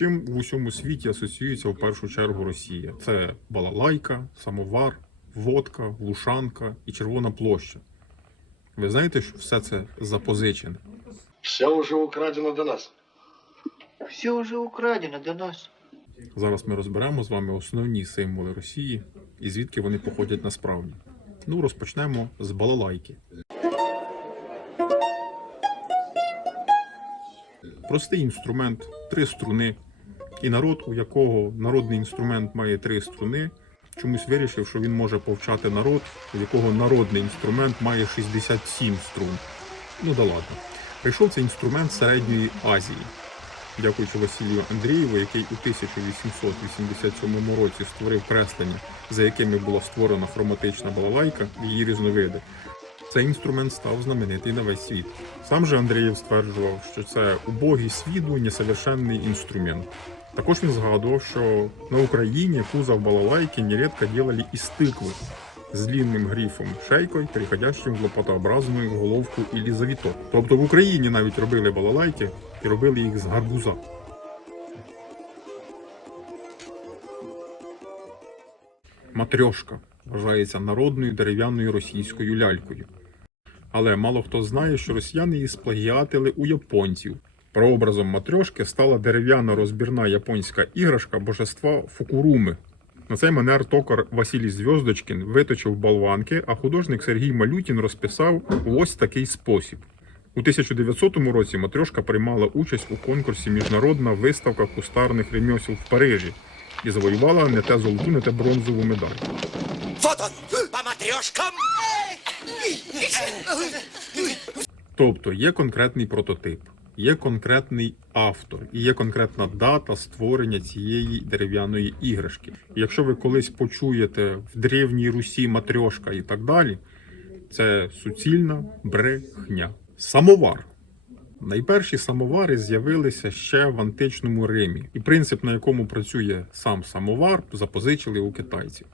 чим в усьому світі асоціюється в першу чергу Росія? Це балалайка, самовар, водка, лушанка і червона площа. Ви знаєте, що все це запозичене? Все уже украдено до нас. Все уже украдено до нас. Зараз ми розберемо з вами основні символи Росії і звідки вони походять насправді. Ну, розпочнемо з балалайки. Простий інструмент, три струни. І народ, у якого народний інструмент має три струни, чомусь вирішив, що він може повчати народ, у якого народний інструмент має 67 струн. Ну да ладно. Прийшов цей інструмент середньої Азії дякуючи Василію Андрієву, який у 1887 році створив креслення, за якими була створена хроматична балалайка і її різновиди. Цей інструмент став знаменитий на весь світ. Сам же Андрієв стверджував, що це убогий свіду несовершенний інструмент. Також він згадував, що на Україні кузов балалайки нередко делали із тыквы з длинним грифом шейкою, переходящим в лопатообразну головку і завіток. Тобто в Україні навіть робили балалайки і робили їх з гарбуза. Матрьошка вважається народною дерев'яною російською лялькою. Але мало хто знає, що росіяни її сплагіатили у японців. Прообразом матрьошки стала дерев'яна розбірна японська іграшка божества Фукуруми. На цей манер токар Василій Зв'яздочкін виточив болванки, а художник Сергій Малютін розписав ось такий спосіб. У 1900 році матрьошка приймала участь у конкурсі Міжнародна виставка кустарних ремесел в Парижі і завоювала не те золоту, не те бронзову медаль. Вот он, по матрешкам. Тобто є конкретний прототип, є конкретний автор і є конкретна дата створення цієї дерев'яної іграшки. І якщо ви колись почуєте в древній Русі матрьошка і так далі, це суцільна брехня. Самовар. Найперші самовари з'явилися ще в античному Римі, і принцип, на якому працює сам самовар, запозичили у китайців.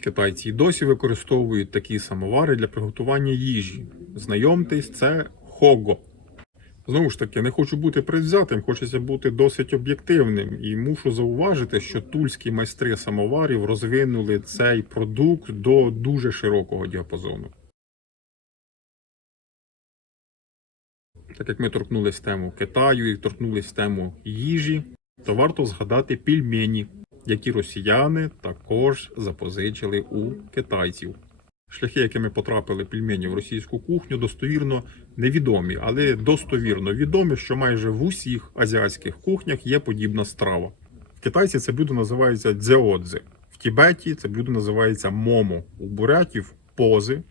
Китайці й досі використовують такі самовари для приготування їжі. Знайомтесь, це хого. Знову ж таки, не хочу бути предвзятим, хочеться бути досить об'єктивним. І мушу зауважити, що тульські майстри самоварів розвинули цей продукт до дуже широкого діапазону. Так як ми торкнулись тему Китаю і торкнулись тему їжі, то варто згадати пільмені, які росіяни також запозичили у китайців. Шляхи, якими потрапили пельмені в російську кухню, достовірно невідомі, але достовірно відомі, що майже в усіх азіатських кухнях є подібна страва. В Китайці це блюдо називається дзеодзе. В Тібеті це блюдо називається момо. У бурятів пози,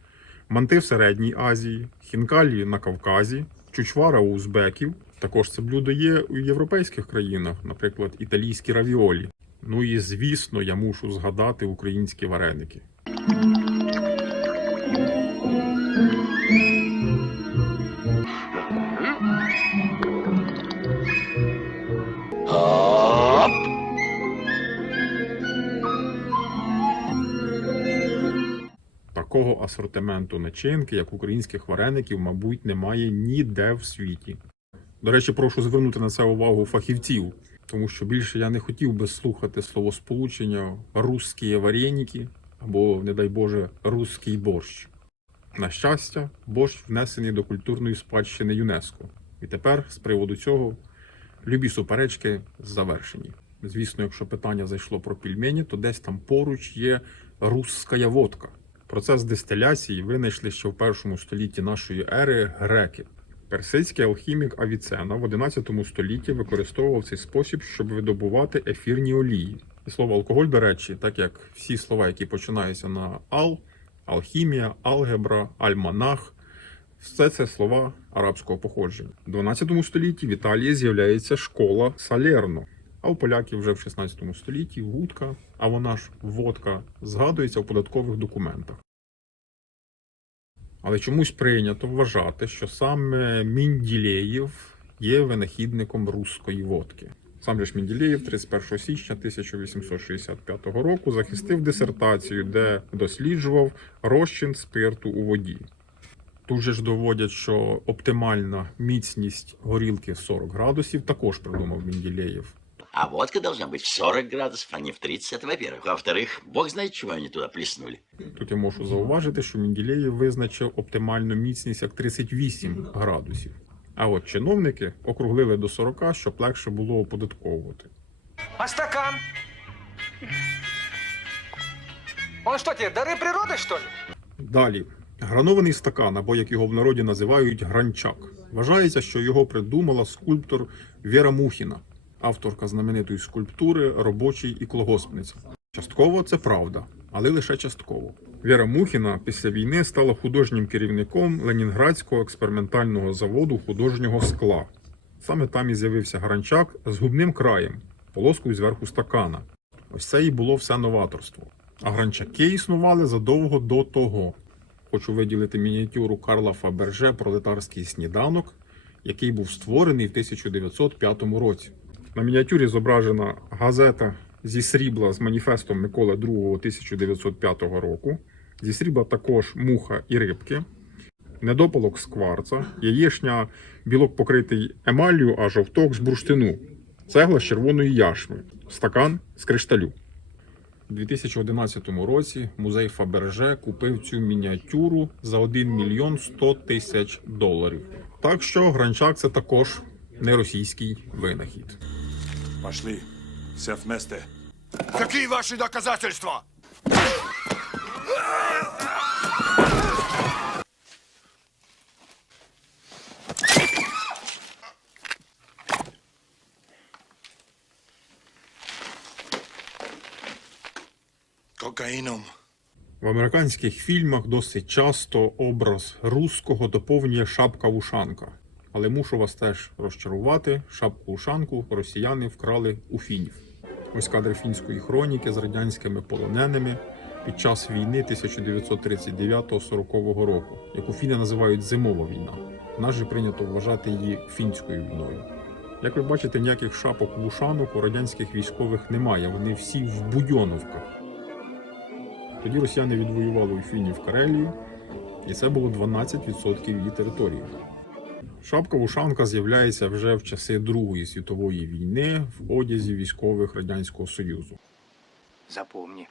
манти в Середній Азії, хінкалі на Кавказі, чучвара у узбеків. Також це блюдо є у європейських країнах, наприклад, італійські равіолі. Ну і звісно, я мушу згадати українські вареники. Такого асортименту начинки, як українських вареників, мабуть, немає ніде в світі. До речі, прошу звернути на це увагу фахівців, тому що більше я не хотів би слухати словосполучення русські вареники або, не дай Боже, русський борщ. На щастя, борщ внесений до культурної спадщини ЮНЕСКО. І тепер з приводу цього любі суперечки завершені. Звісно, якщо питання зайшло про пельмені, то десь там поруч є русська водка. Процес дистиляції винайшли ще в першому столітті нашої ери греки. Персидський алхімік Авіцена в 11 столітті використовував цей спосіб, щоб видобувати ефірні олії. І слово алкоголь, до речі, так як всі слова, які починаються на ал, алхімія, алгебра, альманах, все це слова арабського походження. У 12 столітті в Італії з'являється школа Салерно. А у поляків вже в 16 столітті вудка, а вона ж водка, згадується в податкових документах. Але чомусь прийнято вважати, що саме Мінділеєв є винахідником руської водки. Сам же ж Мінділеєв 31 січня 1865 року захистив дисертацію, де досліджував розчин спирту у воді. Тут же ж доводять, що оптимальна міцність горілки 40 градусів також придумав Мінділеєв. А водка должна быть в 40 градусов, а не в 30, это во-первых. Во-вторых, бог знает, чего они туда плеснули. Тут я можу зауважити, що Менделєєв визначив оптимальну міцність як 38 градусів. А от чиновники округлили до 40, щоб легше було оподатковувати. А стакан? Он что тебе, дары природы, что ли? Далі. Гранований стакан, або як його в народі називають гранчак. Вважається, що його придумала скульптор Віра Мухіна, авторка знаменитої скульптури Робочий і колгоспниця. Частково це правда, але лише частково. Віра Мухіна після війни стала художнім керівником Ленінградського експериментального заводу художнього скла. Саме там і з'явився гранчак з губним краєм, полоскою зверху стакана. Ось це і було все новаторство. А гранчаки існували задовго до того. Хочу виділити мініатюру Карла Фаберже Пролетарський сніданок, який був створений в 1905 році. На мініатюрі зображена газета зі срібла з маніфестом Миколи II 1905 року. Зі срібла також муха і рибки, недопалок з кварца, яєчня, білок покритий емаллю, а жовток з бурштину, цегла з червоної яшми, стакан з кришталю. У 2011 році музей Фаберже купив цю мініатюру за 1 мільйон 100 тисяч доларів. Так що гранчак це також не російський винахід. Пошли. Все вместе. Какие ваши доказательства? Кокаином. В американських фільмах досить часто образ руського доповнює шапка-ушанка. Але мушу вас теж розчарувати: шапку-ушанку росіяни вкрали у фінів. Ось кадри фінської хроніки з радянськими полоненими під час війни 1939-40 року, яку фіни називають зимова війна. В нас же прийнято вважати її фінською війною. Як ви бачите, ніяких шапок вушанок у радянських військових немає. Вони всі в будьоновках. Тоді росіяни відвоювали у фінів Карелію, і це було 12% її території. Шапка вушанка з'являється вже в часи Другої світової війни в одязі військових Радянського Союзу. Запомни.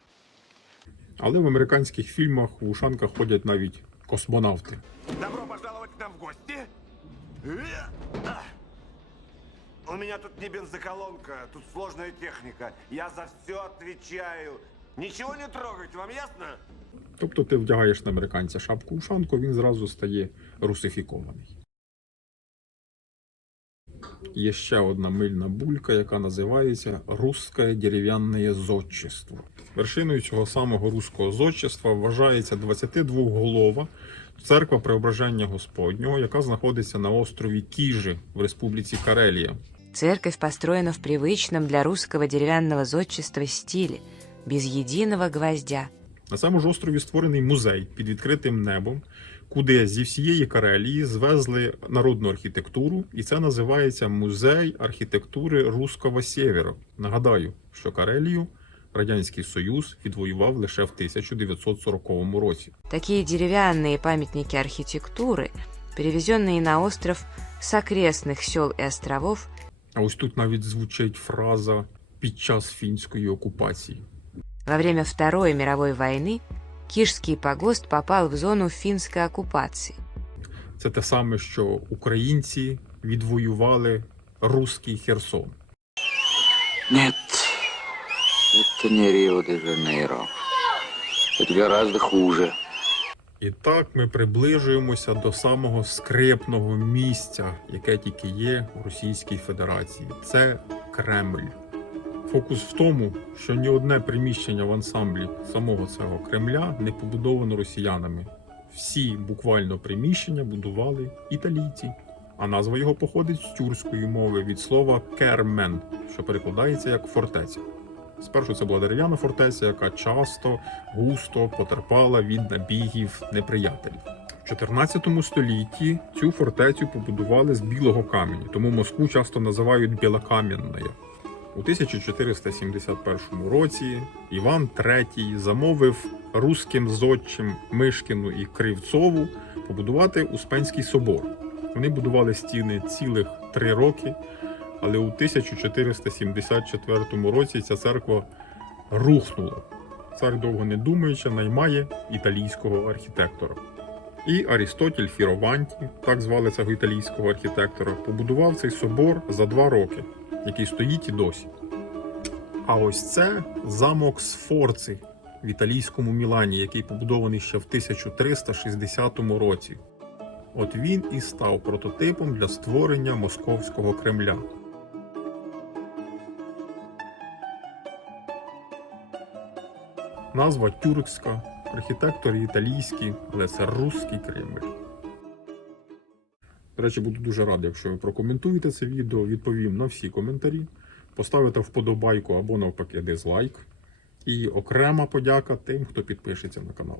Але в американських фільмах в ушанках ходять навіть космонавти. Добро пожаловать к нам в гости. У меня тут не бензоколонка, тут сложная техника. Я за все отвечаю. Ничего не трогать, вам ясно? Тобто ти вдягаєш на американця шапку ушанку, він зразу стає русифікований. Є ще одна мильна булька, яка називається Русське дерев'яне зодчество. Вершиною цього самого руського зодчества вважається 22-голова церква Преображення Господнього, яка знаходиться на острові Кіжи в Республіці Карелія. Церковь построена в привычном для русского деревянного зодчества стиле, без единого гвоздя. На цьому ж острові створений музей під відкритим небом, куди зі всієї Карелії звезли народну архітектуру, і це називається Музей архітектури Руського Сєвєра. Нагадаю, що Карелію Радянський Союз відвоював лише в 1940 році. Такие деревянные памятники архитектуры, перевезенные на остров с окрестных сел и островов, А ось тут навіть звучить фраза під час фінської окупації. во время Второй мировой войны Кишский погост попал в зону финской оккупации. Це те саме, що українці відвоювали руський Херсон. Нет, это не Рио-де-Жанейро. Это гораздо хуже. І так ми приближуємося до самого скрепного місця, яке тільки є у Російській Федерації. Це Кремль. Фокус в тому, що ні одне приміщення в ансамблі самого цього Кремля не побудовано росіянами. Всі буквально приміщення будували італійці, а назва його походить з тюркської мови від слова кермен, що перекладається як фортеця. Спершу це була дерев'яна фортеця, яка часто густо потерпала від набігів неприятелів. В 14 столітті цю фортецю побудували з білого каменю, тому Москву часто називають Білокам'янною. У 1471 році Іван III замовив руським зодчим Мишкіну і Кривцову побудувати Успенський собор. Вони будували стіни цілих три роки, але у 1474 році ця церква рухнула. Цар довго не думаючи, наймає італійського архітектора. І Арістотель Фірованті, так звали цього італійського архітектора, побудував цей собор за два роки, який стоїть і досі. А ось це замок Сфорци в італійському Мілані, який побудований ще в 1360 році. От він і став прототипом для створення московського Кремля. Назва тюркська, архітектори італійські, але це русський Кремль. До речі, буду дуже радий, якщо ви прокоментуєте це відео, відповім на всі коментарі, поставите вподобайку або навпаки дизлайк. І окрема подяка тим, хто підпишеться на канал.